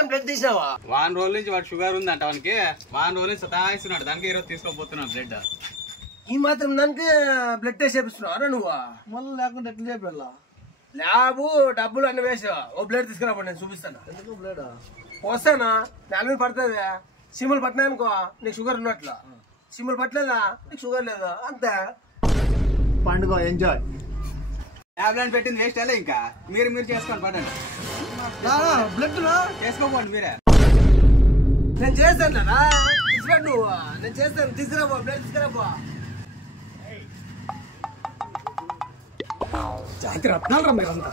ఏం బ్లడ్ తీసినావా? వారం రోజుల నుంచి వాడు షుగర్ ఉందంట వానికి. వారం రోజుల నుంచి సతాయిస్తున్నాడు. దానికి ఈరోజు తీసుకోబోతున్నాను బ్లడ్. ఈ మాత్రం దానికి బ్లడ్ టెస్ట్ చేపిస్తున్నావు నువ్వు? మళ్ళీ లేకుండా ఎట్లా చెప్పాలా? ల్యాబు డబ్బులు అన్ని వేసావు. ఓ బ్లడ్ తీసుకురాబడి నేను చూపిస్తాను. ఎందుకు బ్లడ్ వస్తానా? దాని మీద పడుతుంది. సిమ్ములు పట్టినా అనుకో నీకు షుగర్ ఉన్నట్లు. సిమ్ములు పట్టలేదా నీకు షుగర్ లేదా అంతే. పండుగ ఎంజాయ్. టాబ్లెట్ పెట్టింది వేస్ట్ అలే. ఇంకా మీరు చేసుకోండి పడండి. బ్లడ్ చేసుకోపోండి మీరే. నేను చేస్తాను నువ్వు. నేను చేస్తాను. తీసుకురాబో బ్లడ్ తీసుకురాబో. జాతి రత్నాలు రా మీరంతా.